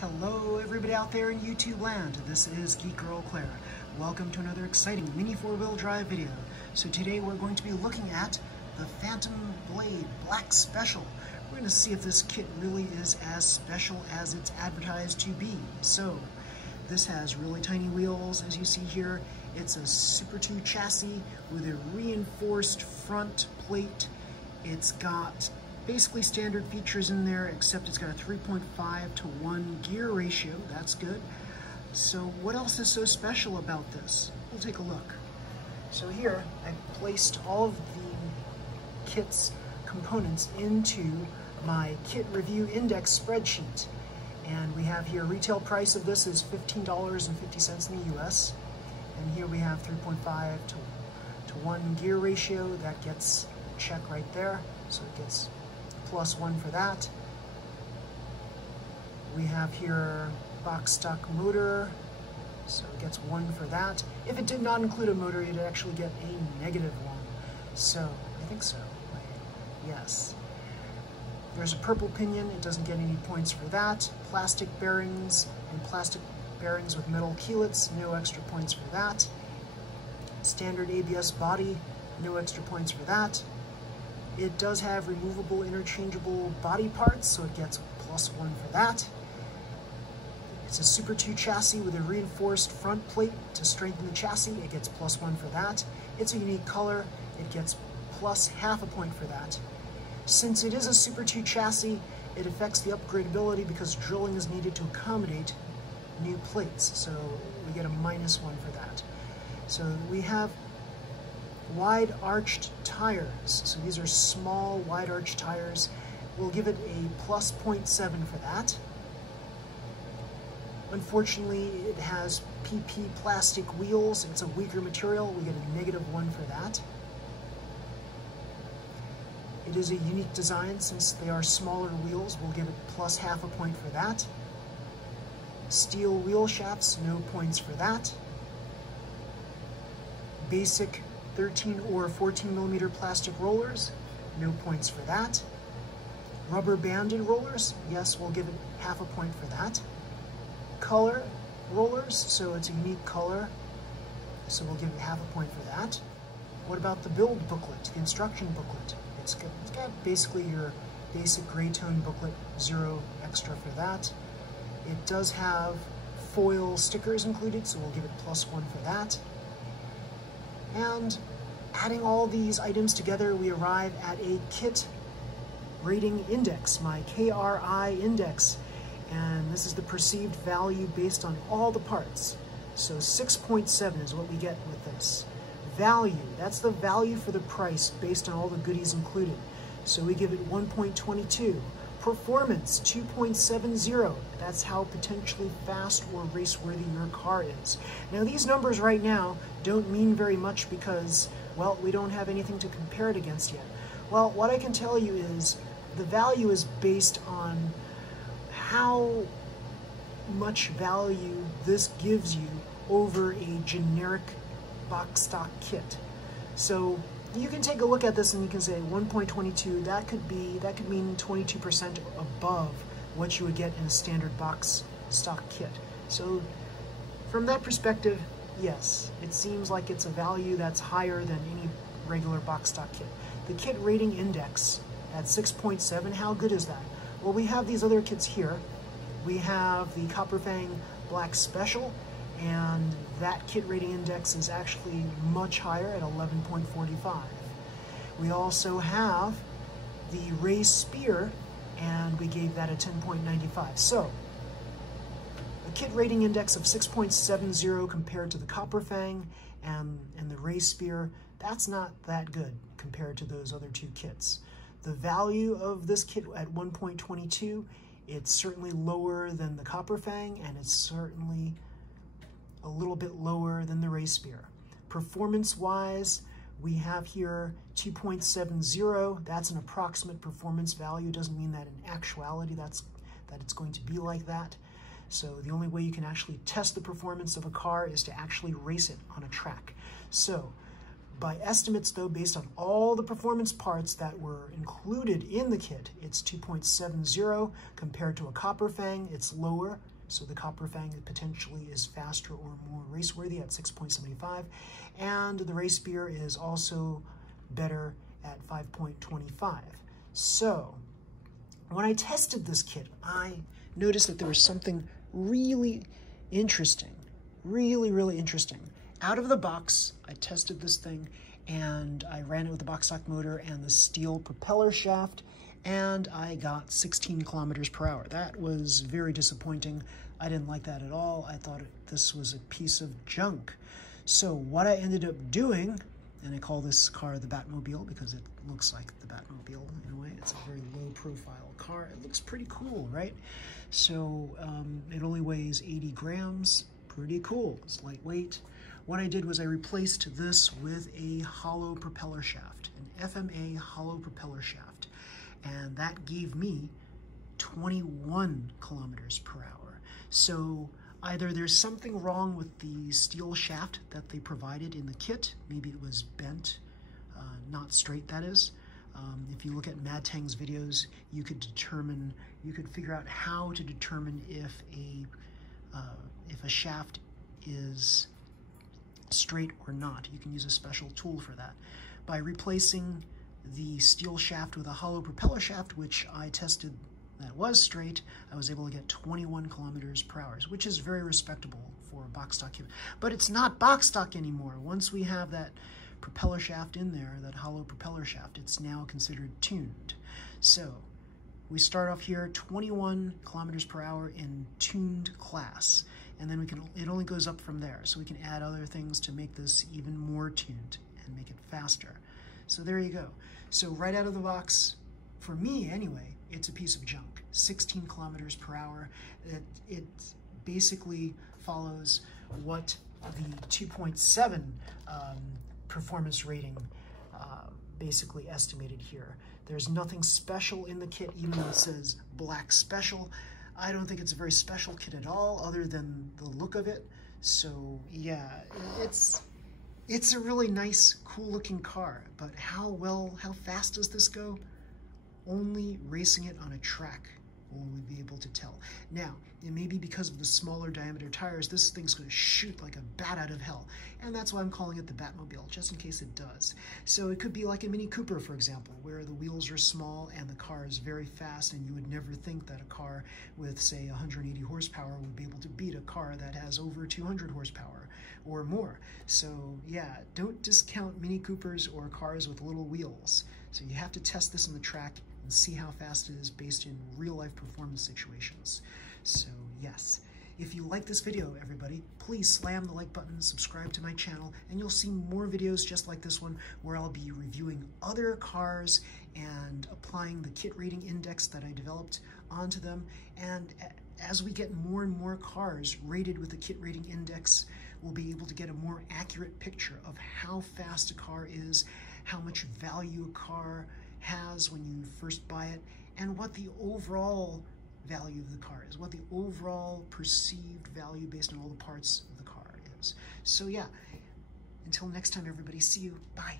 Hello everybody out there in YouTube land, this is Geek Girl Claire. Welcome to another exciting mini four-wheel drive video. So today we're going to be looking at the Phantom Blade Black Special. We're going to see if this kit really is as special as it's advertised to be. So this has really tiny wheels, as you see here. It's a Super 2 chassis with a reinforced front plate. It's got basically standard features in there, except it's got a 3.5 to 1 gear ratio. That's good. So what else is so special about this? We'll take a look. So here I placed all of the kit's components into my kit review index spreadsheet. And we have here retail price of this is $15.50 in the US. And here we have 3.5 to 1 gear ratio. That gets a check right there. So it gets +1 for that. We have here box stock motor, so it gets 1 for that. If it did not include a motor, you'd actually get a -1. So I think so. Yes. There's a purple pinion. It doesn't get any points for that. Plastic bearings and plastic bearings with metal keylets, no extra points for that. Standard ABS body, no extra points for that. It does have removable interchangeable body parts, so it gets +1 for that. It's a Super 2 chassis with a reinforced front plate to strengthen the chassis. It gets +1 for that. It's a unique color. It gets +0.5 point for that. Since it is a Super 2 chassis, it affects the upgradability because drilling is needed to accommodate new plates, so we get a -1 for that. So we have wide arched tires. So these are small wide arched tires. We'll give it a +0.7 for that. Unfortunately, it has PP plastic wheels. It's a weaker material. We get a -1 for that. It is a unique design since they are smaller wheels. We'll give it +0.5 point for that. Steel wheel shafts, no points for that. Basic 13 or 14 millimeter plastic rollers, no points for that. Rubber banded rollers, yes, we'll give it 0.5 point for that. Color rollers, so it's a unique color, so we'll give it 0.5 point for that. What about the build booklet, the instruction booklet? It's got basically your basic gray tone booklet, 0 extra for that. It does have foil stickers included, so we'll give it +1 for that. And adding all these items together, we arrive at a kit rating index, my KRI index. And this is the perceived value based on all the parts. So 6.7 is what we get with this. Value, that's the value for the price based on all the goodies included. So we give it 1.22. Performance, 2.70. That's how potentially fast or race-worthy your car is. Now these numbers right now don't mean very much because, well, we don't have anything to compare it against yet. Well, what I can tell you is the value is based on how much value this gives you over a generic box stock kit. So you can take a look at this and you can say 1.22, that could mean 22% above what you would get in a standard box stock kit. So from that perspective, yes, it seems like it's a value that's higher than any regular box stock kit. The kit rating index at 6.7, how good is that? Well, we have these other kits here. We have the Copper Fang Black Special, and that kit rating index is actually much higher at 11.45. We also have the Ray Spear, and we gave that a 10.95. So, a kit rating index of 6.70 compared to the Copper Fang and the Ray Spear, that's not that good compared to those other two kits. The value of this kit at 1.22, it's certainly lower than the Copper Fang, and it's certainly a little bit lower than the Ray Spear. Performance-wise, we have here 2.70. That's an approximate performance value. Doesn't mean that in actuality that it's going to be like that. So the only way you can actually test the performance of a car is to actually race it on a track. So By estimates though, based on all the performance parts that were included in the kit, it's 2.70 compared to a Copper Fang, it's lower. So the Copper Fang potentially is faster or more race-worthy at 6.75. And the Race Beer is also better at 5.25. So when I tested this kit, I noticed that there was something really interesting, really interesting. Out of the box, I tested this thing and I ran it with the box stock motor and the steel propeller shaft, and I got 16 kilometers per hour. That was very disappointing. I didn't like that at all. I thought this was a piece of junk. So what I ended up doing, and I call this car the Batmobile because it looks like the Batmobile in a way. It's a very low profile car. It looks pretty cool, right? So it only weighs 80 grams. Pretty cool. It's lightweight. What I did was I replaced this with a hollow propeller shaft, an FMA hollow propeller shaft, and that gave me 21 kilometers per hour. So either there's something wrong with the steel shaft that they provided in the kit, maybe it was bent, not straight that is. If you look at Mad Tang's videos, you could figure out how to determine if a shaft is straight or not. You can use a special tool for that. By replacing the steel shaft with a hollow propeller shaft, which I tested that was straight, I was able to get 21 kilometers per hour, which is very respectable for a box stock kit. But it's not box stock anymore. Once we have that propeller shaft in there, that hollow propeller shaft, it's now considered tuned. So we start off here 21 kilometers per hour in tuned class, and then it only goes up from there. So we can add other things to make this even more tuned and make it faster. So there you go. So right out of the box, for me anyway, it's a piece of junk. 16 kilometers per hour. It basically follows what the 2.7 performance rating basically estimated here. There's nothing special in the kit, even though it says Black Special. I don't think it's a very special kit at all, other than the look of it. So yeah, it's a really nice, cool looking car, but how fast does this go? Only racing it on a track will we be able to tell. Now, it may be because of the smaller diameter tires, this thing's going to shoot like a bat out of hell. And that's why I'm calling it the Batmobile, just in case it does. So it could be like a Mini Cooper, for example, where the wheels are small and the car is very fast, and you would never think that a car with, say, 180 horsepower would be able to beat a car that has over 200 horsepower or more. So yeah, don't discount Mini Coopers or cars with little wheels. So you have to test this on the track and see how fast it is based in real-life performance situations. So yes, if you like this video, everybody, please slam the like button, subscribe to my channel, and you'll see more videos just like this one where I'll be reviewing other cars and applying the kit rating index that I developed onto them. And as we get more and more cars rated with the kit rating index, we'll be able to get a more accurate picture of how fast a car is, how much value a car has when you first buy it, and what the overall value of the car is, what the overall perceived value based on all the parts of the car is. So yeah, until next time, everybody, see you. Bye.